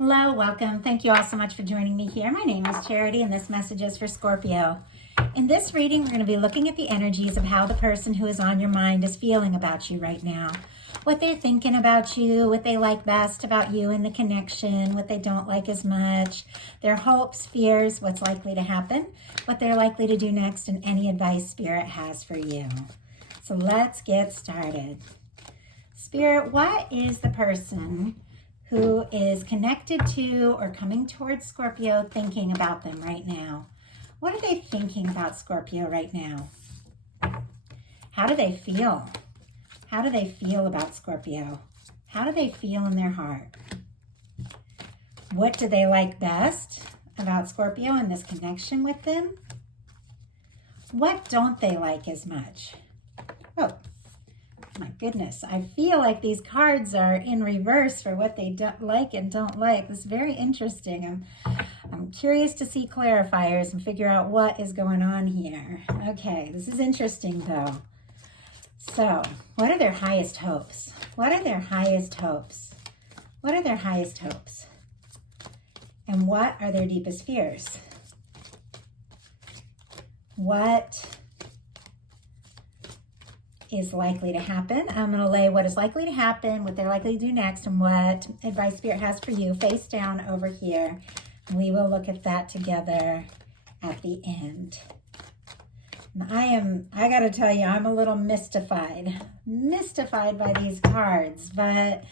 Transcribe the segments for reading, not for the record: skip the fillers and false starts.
Hello, welcome. Thank you all so much for joining me here. My name is Charity and this message is for Scorpio. In this reading, we're going to be looking at the energies of how the person who is on your mind is feeling about you right now. What they're thinking about you, what they like best about you and the connection, what they don't like as much, their hopes, fears, what's likely to happen, what they're likely to do next, and any advice Spirit has for you. So let's get started. Spirit, what is the person who is connected to or coming towards Scorpio thinking about them right now? What are they thinking about Scorpio right now? How do they feel? How do they feel about Scorpio? How do they feel in their heart? What do they like best about Scorpio and this connection with them? What don't they like as much? Oh, my goodness, I feel like these cards are in reverse for what they don't like and don't like. This is very interesting. I'm curious to see clarifiers and figure out what is going on here. Okay, this is interesting though. So, what are their highest hopes? What are their highest hopes? What are their highest hopes? And what are their deepest fears? What is likely to happen? I'm going to lay what is likely to happen, what they're likely to do next, and what advice Spirit has for you face down over here. We will look at that together at the end. I got to tell you, I'm a little mystified by these cards, but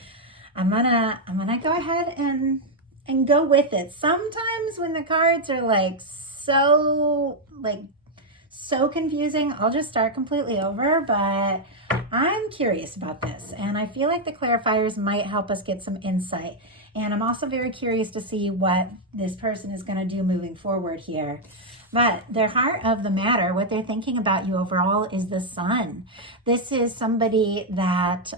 I'm gonna go ahead and go with it. Sometimes when the cards are so confusing, I'll just start completely over, but I'm curious about this, and I feel like the clarifiers might help us get some insight. And I'm also very curious to see what this person is going to do moving forward here. But their heart of the matter, what they're thinking about you overall, is the Sun. This is somebody that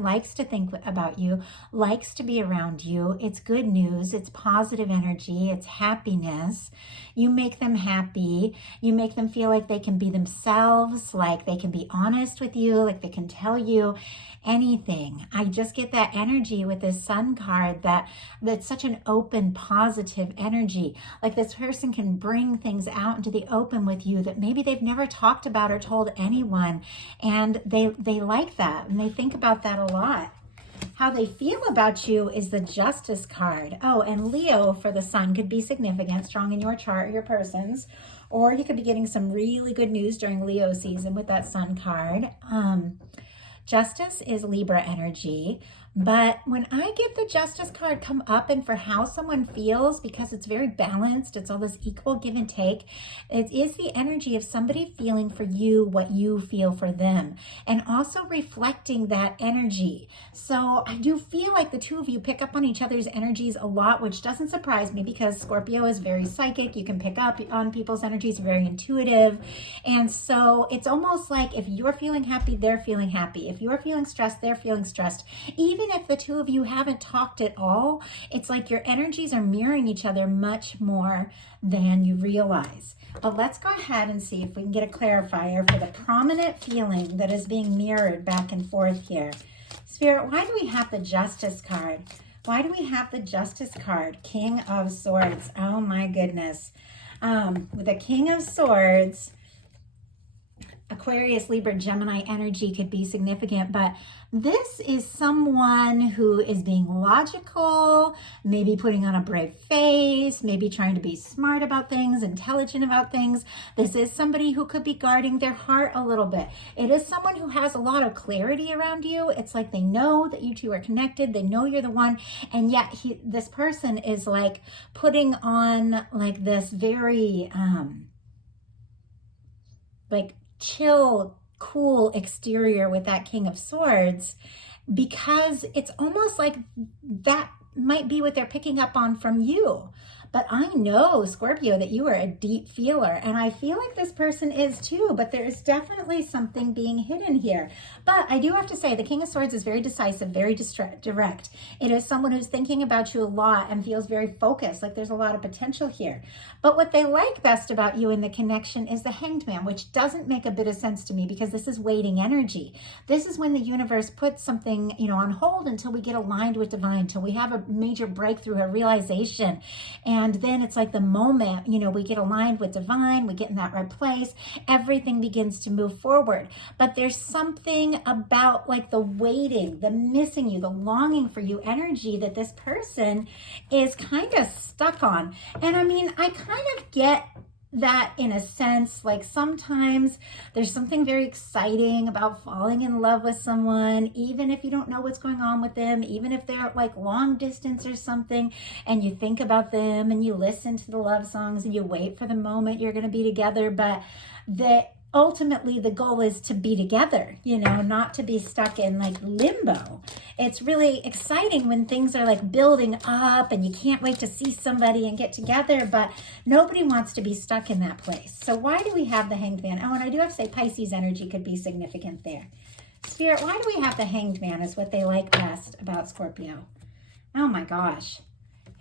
likes to think about you, likes to be around you. It's good news. It's positive energy. It's happiness. You make them happy. You make them feel like they can be themselves, like they can be honest with you, like they can tell you anything. I just get that energy with this Sun card that's such an open, positive energy. Like this person can bring things out into the open with you that maybe they've never talked about or told anyone. And they like that and they think about that a lot. How they feel about you is the Justice card. Oh, and Leo for the Sun could be significant, strong in your chart or your person's, or you could be getting some really good news during Leo season with that Sun card. Justice is Libra energy, but when I get the Justice card come up and for how someone feels, because it's very balanced, it's all this equal give and take, it is the energy of somebody feeling for you what you feel for them, and also reflecting that energy. So I do feel like the two of you pick up on each other's energies a lot, which doesn't surprise me because Scorpio is very psychic. You can pick up on people's energies, very intuitive. And so it's almost like if you're feeling happy, they're feeling happy. If you're feeling stressed, they're feeling stressed. Even if the two of you haven't talked at all, it's like your energies are mirroring each other much more than you realize. But let's go ahead and see if we can get a clarifier for the prominent feeling that is being mirrored back and forth here. Spirit, why do we have the Justice card? Why do we have the Justice card? King of Swords. Oh my goodness. With the King of Swords, Aquarius, Libra, Gemini energy could be significant, but this is someone who is being logical, maybe putting on a brave face, maybe trying to be smart about things, intelligent about things. This is somebody who could be guarding their heart a little bit. It is someone who has a lot of clarity around you. It's like they know that you two are connected. They know you're the one, and yet this person is like putting on like this very chill, cool exterior with that King of Swords, because it's almost like that might be what they're picking up on from you. But I know, Scorpio, that you are a deep feeler, and I feel like this person is too, but there is definitely something being hidden here. But I do have to say, the King of Swords is very decisive, very direct. It is someone who's thinking about you a lot and feels very focused, like there's a lot of potential here. But what they like best about you in the connection is the Hanged Man, which doesn't make a bit of sense to me because this is waiting energy. This is when the universe puts something, on hold until we get aligned with divine, until we have a major breakthrough, a realization. And then it's like the moment, we get aligned with divine, we get in that right place, everything begins to move forward. But there's something about like the waiting, the missing you, the longing for you energy that this person is kind of stuck on. And I mean, I kind of get that in a sense. Like sometimes there's something very exciting about falling in love with someone, even if you don't know what's going on with them, even if they're like long distance or something, and you think about them and you listen to the love songs and you wait for the moment you're going to be together. But ultimately the goal is to be together, not to be stuck in like limbo. It's really exciting when things are like building up and you can't wait to see somebody and get together, but nobody wants to be stuck in that place. So why do we have the Hanged Man? Oh, and I do have to say Pisces energy could be significant there. Spirit, why do we have the Hanged Man is what they like best about Scorpio? Oh my gosh.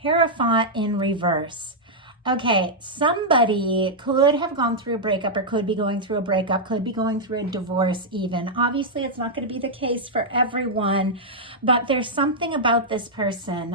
Hierophant in reverse. Okay, somebody could have gone through a breakup or could be going through a breakup, could be going through a divorce even. Obviously, it's not going to be the case for everyone, but there's something about this person.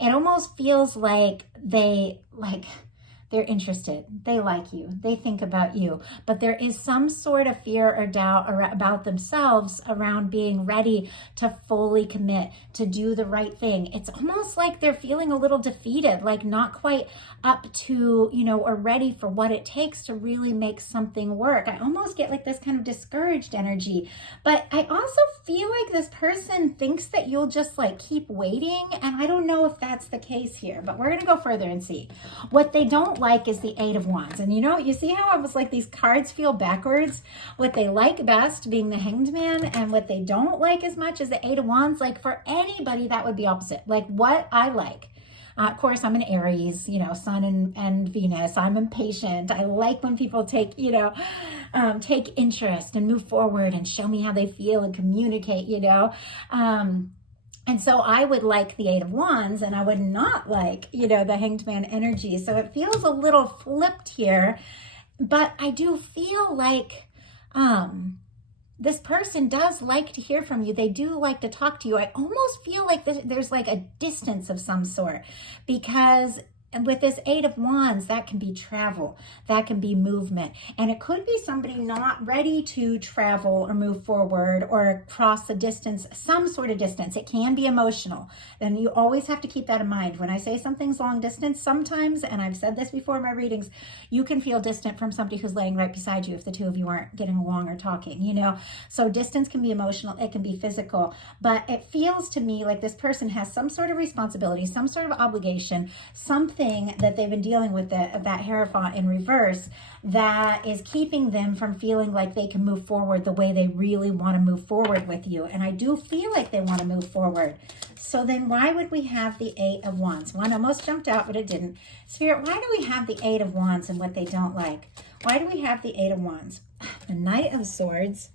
It almost feels like they're interested. They like you. They think about you. But there is some sort of fear or doubt about themselves around being ready to fully commit, to do the right thing. It's almost like they're feeling a little defeated, like not quite up to, or ready for what it takes to really make something work. I almost get like this kind of discouraged energy. But I also feel like this person thinks that you'll just like keep waiting. And I don't know if that's the case here, but we're going to go further and see. What they don't like is the Eight of Wands. And you see how I was like, these cards feel backwards? What they like best being the Hanged Man, and what they don't like as much as the Eight of Wands. Like for anybody, that would be opposite. Like what I like. Of course, I'm an Aries, Sun and Venus. I'm impatient. I like when people take interest and move forward and show me how they feel and communicate, And so I would like the Eight of Wands, and I would not like, the Hanged Man energy. So it feels a little flipped here, but I do feel like this person does like to hear from you. They do like to talk to you. I almost feel like there's like a distance of some sort, because with this Eight of Wands, that can be travel, that can be movement. And it could be somebody not ready to travel or move forward or cross a distance, some sort of distance. It can be emotional. Then you always have to keep that in mind. When I say something's long distance, sometimes, and I've said this before in my readings, you can feel distant from somebody who's laying right beside you if the two of you aren't getting along or talking, So distance can be emotional, it can be physical, but it feels to me like this person has some sort of responsibility, some sort of obligation, something that they've been dealing with, that Hierophant in reverse, that is keeping them from feeling like they can move forward the way they really want to move forward with you. And I do feel like they want to move forward. So then why would we have the Eight of Wands? One almost jumped out, but it didn't. Spirit, why do we have the Eight of Wands and what they don't like? Why do we have the Eight of Wands? The Knight of Swords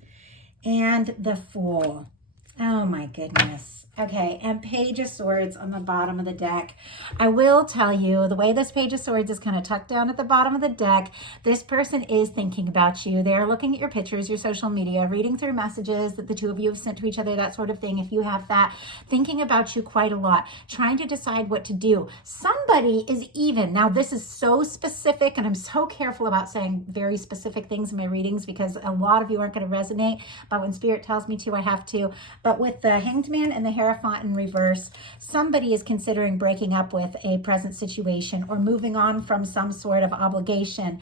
and the Fool. Oh my goodness. Okay, and Page of Swords on the bottom of the deck. I will tell you, the way this Page of Swords is kind of tucked down at the bottom of the deck, this person is thinking about you. They're looking at your pictures, your social media, reading through messages that the two of you have sent to each other, that sort of thing, if you have that, thinking about you quite a lot, trying to decide what to do. Somebody is even, now this is so specific, and I'm so careful about saying very specific things in my readings because a lot of you aren't going to resonate, but when Spirit tells me to, I have to. But with the Hanged Man and the Hierophant in reverse, somebody is considering breaking up with a present situation or moving on from some sort of obligation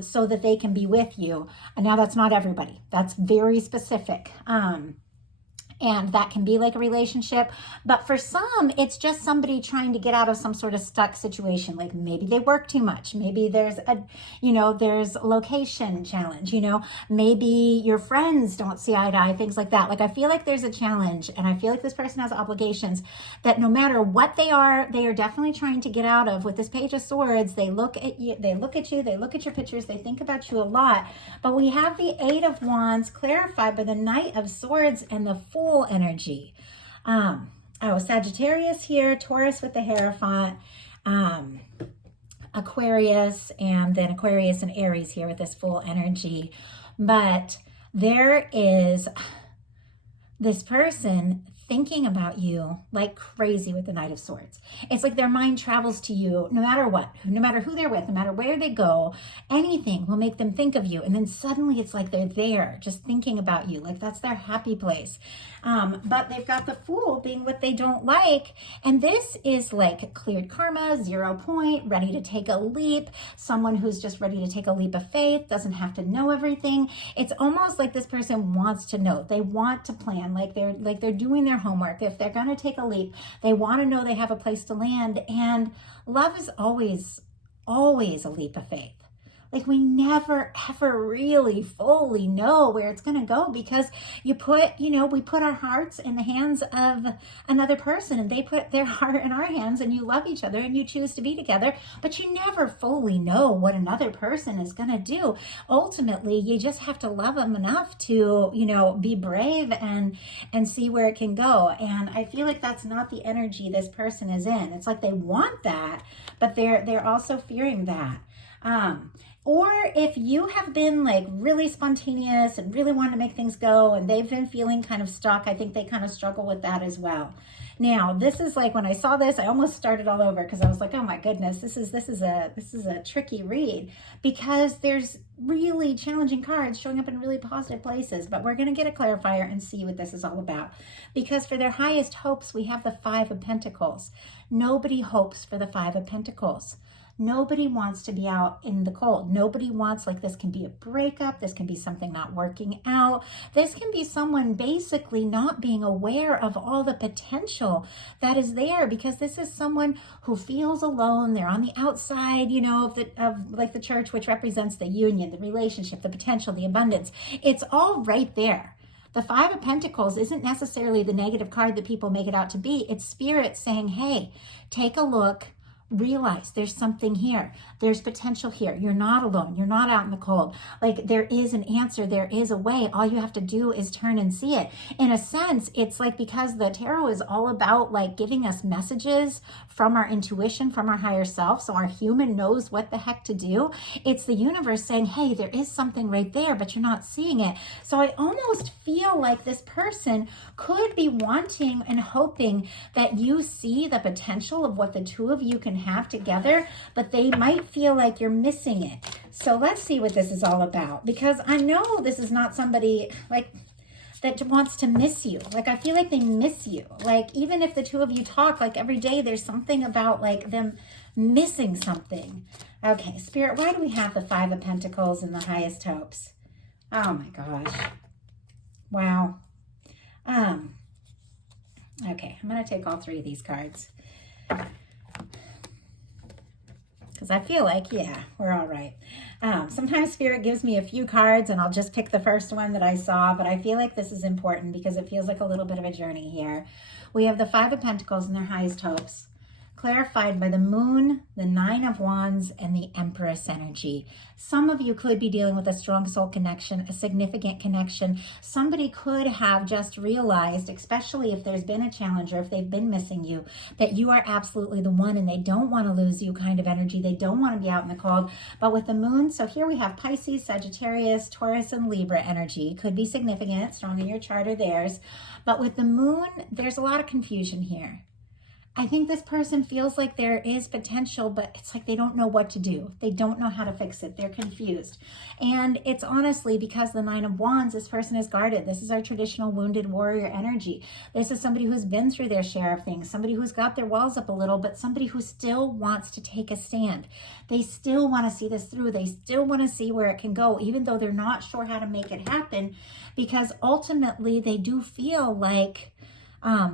so that they can be with you. And now that's not everybody. That's very specific. And that can be like a relationship. But for some, it's just somebody trying to get out of some sort of stuck situation. Like maybe they work too much. Maybe there's there's a location challenge, maybe your friends don't see eye to eye, things like that. Like I feel like there's a challenge, and I feel like this person has obligations that no matter what they are definitely trying to get out of. With this Page of Swords, they look at you, they look at your pictures, they think about you a lot. But we have the Eight of Wands clarified by the Knight of Swords and the Fool energy. Sagittarius here, Taurus with the Hierophant, Aquarius, and then Aquarius and Aries here with this Fool energy. But there is this person thinking about you like crazy with the Knight of Swords. It's like their mind travels to you no matter what, no matter who they're with, no matter where they go, anything will make them think of you. And then suddenly it's like they're there just thinking about you. Like that's their happy place. But they've got the Fool being what they don't like. And this is like cleared karma, 0 point, ready to take a leap. Someone who's just ready to take a leap of faith, doesn't have to know everything. It's almost like this person wants to know. They want to plan, like they're doing their homework. If they're going to take a leap, they want to know they have a place to land. And love is always a leap of faith. Like we never ever really fully know where it's going to go, because we put our hearts in the hands of another person, and they put their heart in our hands, and you love each other and you choose to be together, but you never fully know what another person is going to do. Ultimately, you just have to love them enough to, be brave and see where it can go. And I feel like that's not the energy this person is in. It's like they want that, but they're also fearing that. Or if you have been like really spontaneous and really want to make things go, and they've been feeling kind of stuck, I think they kind of struggle with that as well. Now, this is like, when I saw this, I almost started all over, because I was like, oh my goodness, this is a tricky read, because there's really challenging cards showing up in really positive places. But we're going to get a clarifier and see what this is all about. Because for their highest hopes, we have the Five of Pentacles. Nobody hopes for the Five of Pentacles. Nobody wants to be out in the cold. Nobody wants, like, this can be a breakup. This can be something not working out. This can be someone basically not being aware of all the potential that is there, because this is someone who feels alone. They're on the outside, of the church, which represents the union, the relationship, the potential, the abundance. It's all right there. The Five of Pentacles isn't necessarily the negative card that people make it out to be. It's Spirit saying, hey, take a look. Realize there's something here. There's potential here. You're not alone. You're not out in the cold. Like, there is an answer. There is a way. All you have to do is turn and see it. In a sense, it's like, because the tarot is all about like giving us messages from our intuition, from our higher self, so our human knows what the heck to do. It's the universe saying, hey, there is something right there, but you're not seeing it. So I almost feel like this person could be wanting and hoping that you see the potential of what the two of you can have together, but they might feel like you're missing it. So let's see what this is all about, because I know this is not somebody like that wants to miss you. Like, I feel like they miss you. Like, even if the two of you talk like every day, there's something about like them missing something. Okay, Spirit, why do we have the Five of Pentacles and the highest hopes? Oh my gosh. Wow. Okay, I'm going to take all three of these cards, because I feel like, yeah, we're all right. Sometimes Spirit gives me a few cards and I'll just pick the first one that I saw, but I feel like this is important because it feels like a little bit of a journey here. We have the Five of Pentacles and their highest hopes, clarified by the Moon, the Nine of Wands, and the Empress energy. Some of you could be dealing with a strong soul connection, a significant connection. Somebody could have just realized, especially if there's been a challenge or if they've been missing you, that you are absolutely the one and they don't want to lose you kind of energy. They don't want to be out in the cold. But with the Moon, so here we have Pisces, Sagittarius, Taurus, and Libra energy. Could be significant, strong in your chart or theirs. But with the Moon, there's a lot of confusion here. I think this person feels like there is potential, but it's like they don't know what to do. They don't know how to fix it. They're confused. And it's honestly because the Nine of Wands, this person is guarded. This is our traditional wounded warrior energy. This is somebody who's been through their share of things, somebody who's got their walls up a little, but somebody who still wants to take a stand. They still want to see this through. They still want to see where it can go, even though they're not sure how to make it happen, because ultimately they do feel like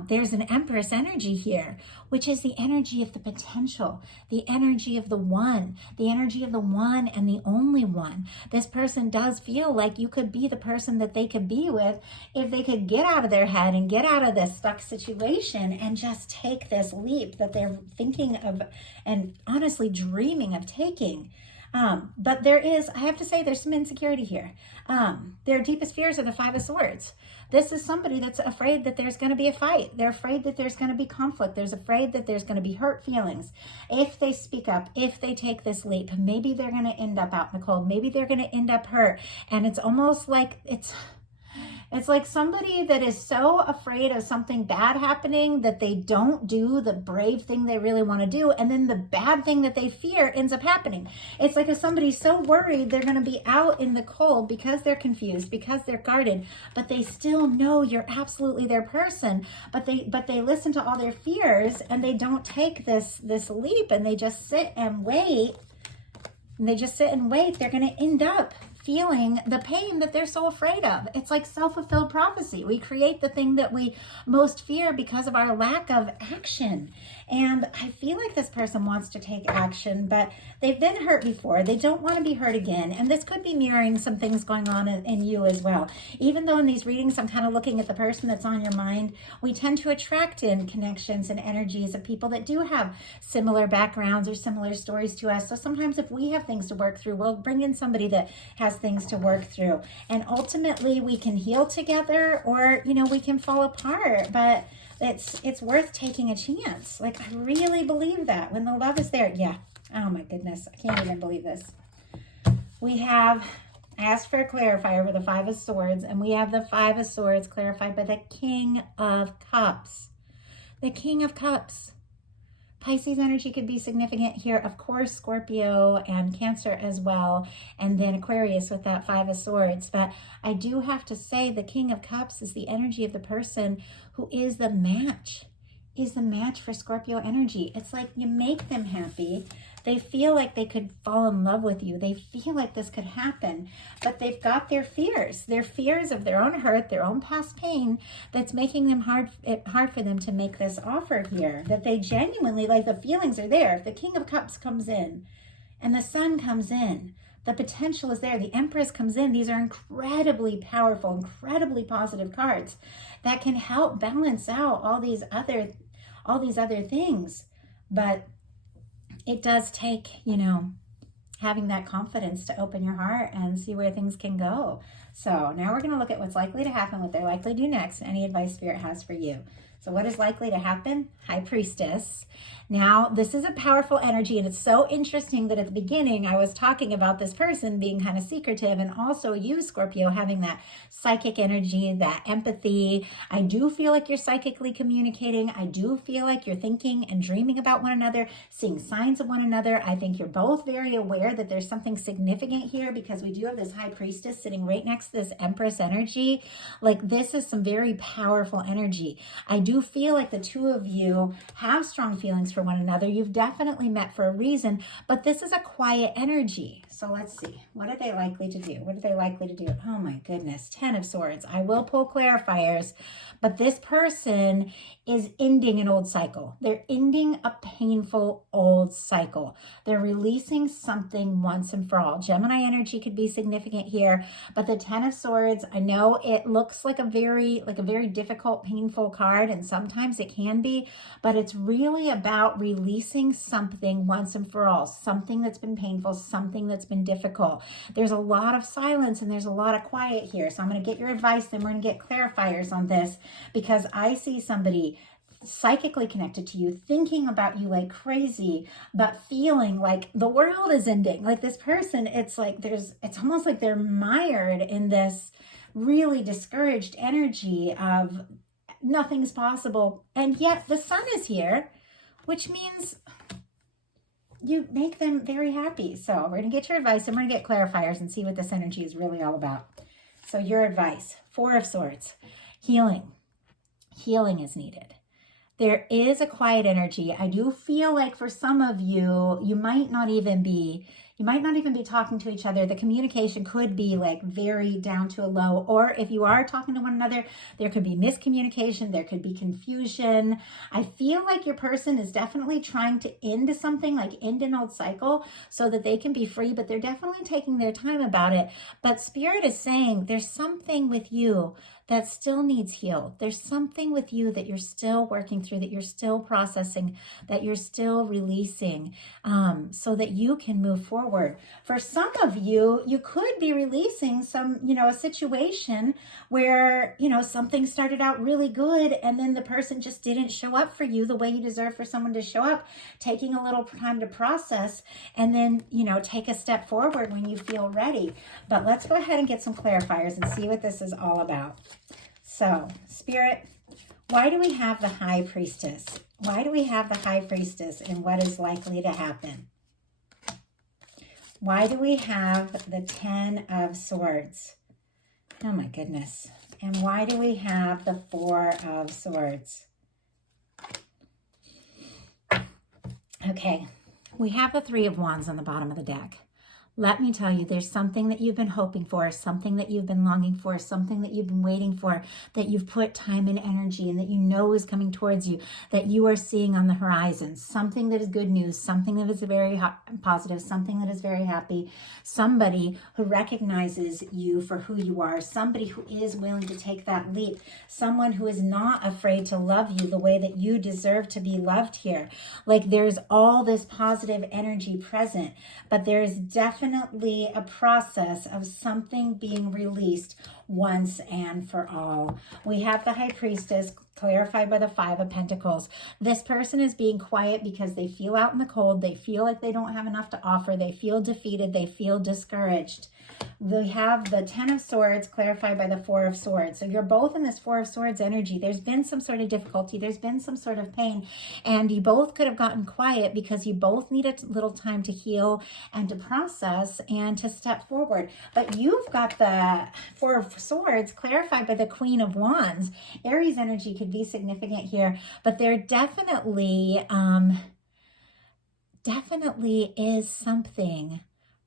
there's an Empress energy here, which is the energy of the potential, the energy of the one and the only one. This person does feel like you could be the person that they could be with if they could get out of their head and get out of this stuck situation and just take this leap that they're thinking of and honestly dreaming of taking. But I have to say, there's some insecurity here. Their deepest fears are the Five of Swords. This is somebody that's afraid that there's going to be a fight. They're afraid that there's going to be conflict. They're afraid that there's going to be hurt feelings. If they speak up, if they take this leap, maybe they're going to end up out in the cold. Maybe they're going to end up hurt. And it's almost like it's like somebody that is so afraid of something bad happening that they don't do the brave thing they really want to do. And then the bad thing that they fear ends up happening. It's like if somebody's so worried they're going to be out in the cold because they're confused, because they're guarded, but they still know you're absolutely their person. But they listen to all their fears and they don't take this leap, and they just sit and wait. They're going to end up feeling the pain that they're so afraid of. It's like self-fulfilled prophecy. We create the thing that we most fear because of our lack of action. And I feel like this person wants to take action, but they've been hurt before. They don't want to be hurt again. And this could be mirroring some things going on in you as well. Even though in these readings, I'm kind of looking at the person that's on your mind, we tend to attract in connections and energies of people that do have similar backgrounds or similar stories to us. So sometimes if we have things to work through, we'll bring in somebody that has things to work through. And ultimately we can heal together, or, we can fall apart. But it's worth taking a chance. Like, I really believe that when the love is there. Yeah. Oh my goodness. I can't even believe this. We have asked for a clarifier for the Five of Swords, and we have the Five of Swords clarified by the King of Cups. The King of Cups. Pisces energy could be significant here. Of course, Scorpio and Cancer as well. And then Aquarius with that Five of Swords. But I do have to say the King of Cups is the energy of the person who is the match for Scorpio energy. It's like you make them happy. They feel like they could fall in love with you. They feel like this could happen, but they've got their fears of their own hurt, their own past pain, that's making them hard for them to make this offer here, that they genuinely, like, the feelings are there. If the King of Cups comes in and the Sun comes in, the potential is there. The Empress comes in. These are incredibly powerful, incredibly positive cards that can help balance out all these other things. But it does take, having that confidence to open your heart and see where things can go. So now we're going to look at what's likely to happen, what they're likely to do next, any advice Spirit has for you. So what is likely to happen? High Priestess. Now, this is a powerful energy, and it's so interesting that at the beginning I was talking about this person being kind of secretive, and also you, Scorpio, having that psychic energy, that empathy. I do feel like you're psychically communicating. I do feel like you're thinking and dreaming about one another, seeing signs of one another. I think you're both very aware that there's something significant here, because we do have this High Priestess sitting right next to this Empress energy. Like, this is some very powerful energy. I do feel like the two of you have strong feelings for one another. You've definitely met for a reason, but this is a quiet energy. So let's see. What are they likely to do? What are they likely to do? Oh my goodness. Ten of Swords. I will pull clarifiers, but this person is ending an old cycle. They're ending a painful old cycle. They're releasing something once and for all. Gemini energy could be significant here, but the Ten of Swords, I know it looks like a very difficult, painful card, and sometimes it can be, but it's really about releasing something once and for all, something that's been painful, something that's been difficult. There's a lot of silence and there's a lot of quiet here. So I'm going to get your advice, then we're going to get clarifiers on this, because I see somebody psychically connected to you, thinking about you like crazy, but feeling like the world is ending. Like, this person, it's almost like they're mired in this really discouraged energy of nothing's possible. And yet the Sun is here. which means you make them very happy. So we're going to get your advice and we're going to get clarifiers and see what this energy is really all about. So your advice, Four of Swords, healing. Healing is needed. There is a quiet energy. I do feel like for some of you, you might not even be talking to each other. The communication could be like very down to a low, or if you are talking to one another, there could be miscommunication, there could be confusion. I feel like your person is definitely trying to end something, like end an old cycle so that they can be free, but they're definitely taking their time about it. But Spirit is saying there's something with you that still needs healed. There's something with you that you're still working through, that you're still processing, that you're still releasing, so that you can move forward. For some of you, you could be releasing some, a situation where, something started out really good and then the person just didn't show up for you the way you deserve for someone to show up, taking a little time to process and then, take a step forward when you feel ready. But let's go ahead and get some clarifiers and see what this is all about. So, Spirit, why do we have the High Priestess? Why do we have the High Priestess and what is likely to happen? Why do we have the Ten of Swords? Oh my goodness. And why do we have the Four of Swords? Okay, we have the Three of Wands on the bottom of the deck. Let me tell you, there's something that you've been hoping for, something that you've been longing for, something that you've been waiting for, that you've put time and energy and that you know is coming towards you, that you are seeing on the horizon, something that is good news, something that is very positive, something that is very happy, somebody who recognizes you for who you are, somebody who is willing to take that leap, someone who is not afraid to love you the way that you deserve to be loved here. Like there's all this positive energy present, but there is definitely a process of something being released once and for all. We have the High Priestess clarified by the Five of Pentacles. This person is being quiet because they feel out in the cold. They feel like they don't have enough to offer. They feel defeated. They feel discouraged. We have the Ten of Swords clarified by the Four of Swords. So you're both in this Four of Swords energy. There's been some sort of difficulty. There's been some sort of pain. And you both could have gotten quiet because you both need a little time to heal and to process and to step forward. But you've got the Four of Swords clarified by the Queen of Wands. Aries energy could be significant here, but there definitely is something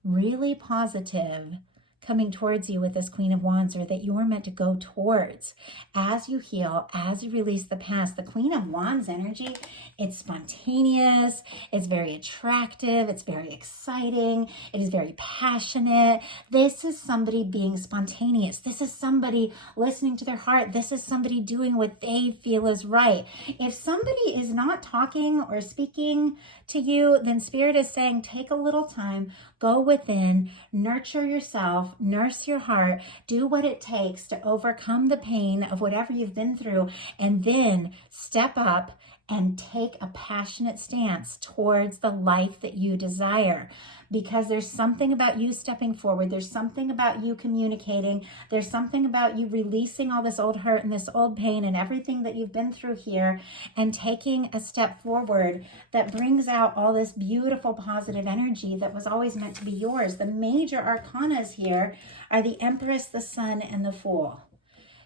really positive coming towards you with this Queen of Wands, or that you're meant to go towards as you heal, as you release the past. The Queen of Wands energy, it's spontaneous, it's very attractive, it's very exciting, it is very passionate. This is somebody being spontaneous. This is somebody listening to their heart. This is somebody doing what they feel is right. If somebody is not talking or speaking to you, then Spirit is saying, take a little time, go within, nurture yourself, nurse your heart, do what it takes to overcome the pain of whatever you've been through, and then step up and take a passionate stance towards the life that you desire. Because there's something about you stepping forward. There's something about you communicating. There's something about you releasing all this old hurt and this old pain and everything that you've been through here and taking a step forward that brings out all this beautiful positive energy that was always meant to be yours. The major arcanas here are the Empress, the Sun, and the Fool.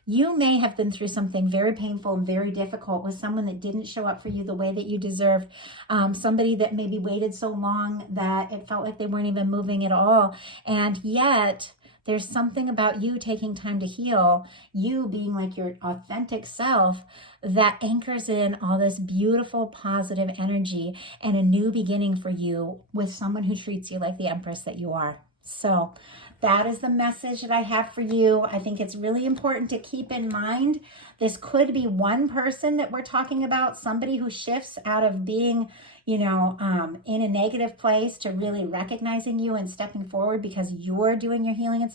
You may have been through something very painful and very difficult with someone that didn't show up for you the way that you deserved. Somebody that maybe waited so long that it felt like they weren't even moving at all. And yet there's something about you taking time to heal, you being like your authentic self, that anchors in all this beautiful positive energy and a new beginning for you with someone who treats you like the Empress that you are. So that is the message that I have for you. I think it's really important to keep in mind, this could be one person that we're talking about, somebody who shifts out of being, in a negative place to really recognizing you and stepping forward because you're doing your healing and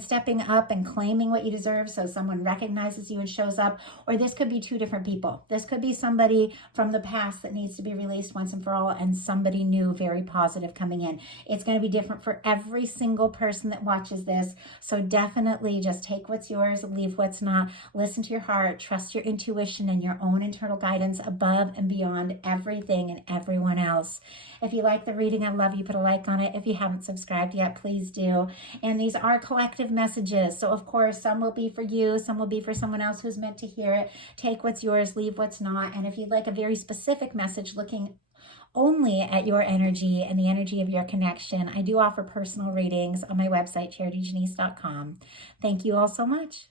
stepping up and claiming what you deserve. So someone recognizes you and shows up. Or this could be two different people. This could be somebody from the past that needs to be released once and for all, and somebody new, very positive coming in. It's going to be different for every single person that watches this. So definitely just take what's yours, leave what's not. Listen to to your heart, trust your intuition and your own internal guidance above and beyond everything and everyone else. If you like the reading, I love you. Put a like on it. If you haven't subscribed yet, please do. And these are collective messages. So of course, some will be for you, some will be for someone else who's meant to hear it. Take what's yours, leave what's not. And if you'd like a very specific message looking only at your energy and the energy of your connection, I do offer personal readings on my website, charityjanice.com. Thank you all so much.